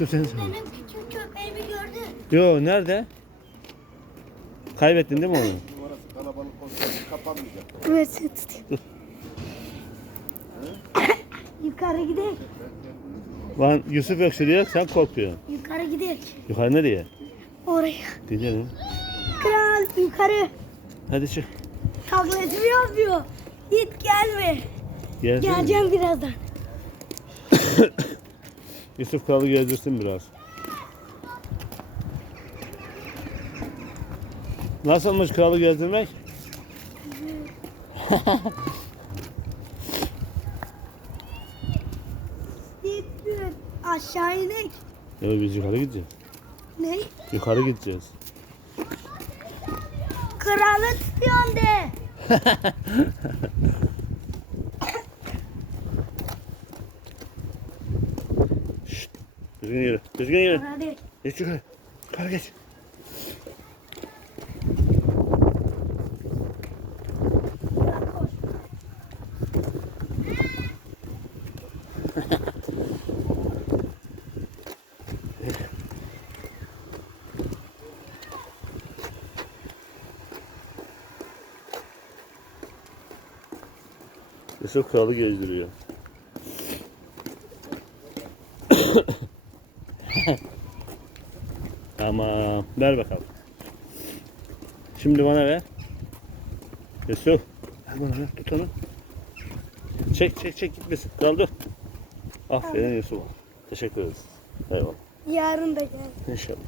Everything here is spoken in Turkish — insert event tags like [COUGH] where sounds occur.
Yusuf sen. Benim küçük köpeğimi gördün. Yo nerede? Kaybettin değil mi onu? Orası kalabalık olsa kapanmayacak. Evet tutayım. [LAUGHS] Yukarı gidelim. Lan Yusuf öksürüyor sen korkuyorsun. Yukarı gidelim. Yukarı nereye? Oraya. Gidelim. Kral yukarı. Hadi çık. Tabletimi yapıyor. Git gelme. Gel. Geleceğim birazdan. [COUGHS] Yusuf kralı gezdirsin biraz. Nasılmış kralı gezdirmek? Git bir aşağı inek. Yo biz yukarı gideceğiz. Ne? Yukarı gideceğiz. Kralı tutuyorsun de. [LAUGHS] Düzgün yürü. Düzgün yürü. Hadi. Geç yukarı. Yukarı geç. Yusuf kralı gezdiriyor. Tamam. Ver bakalım. Şimdi bana ver. Yusuf. Ver bana ver. Tut onu. Çek çek çek gitmesin. Kaldır. Aferin Yusuf'a. Teşekkür ederiz. Eyvallah. Yarın da gel. İnşallah.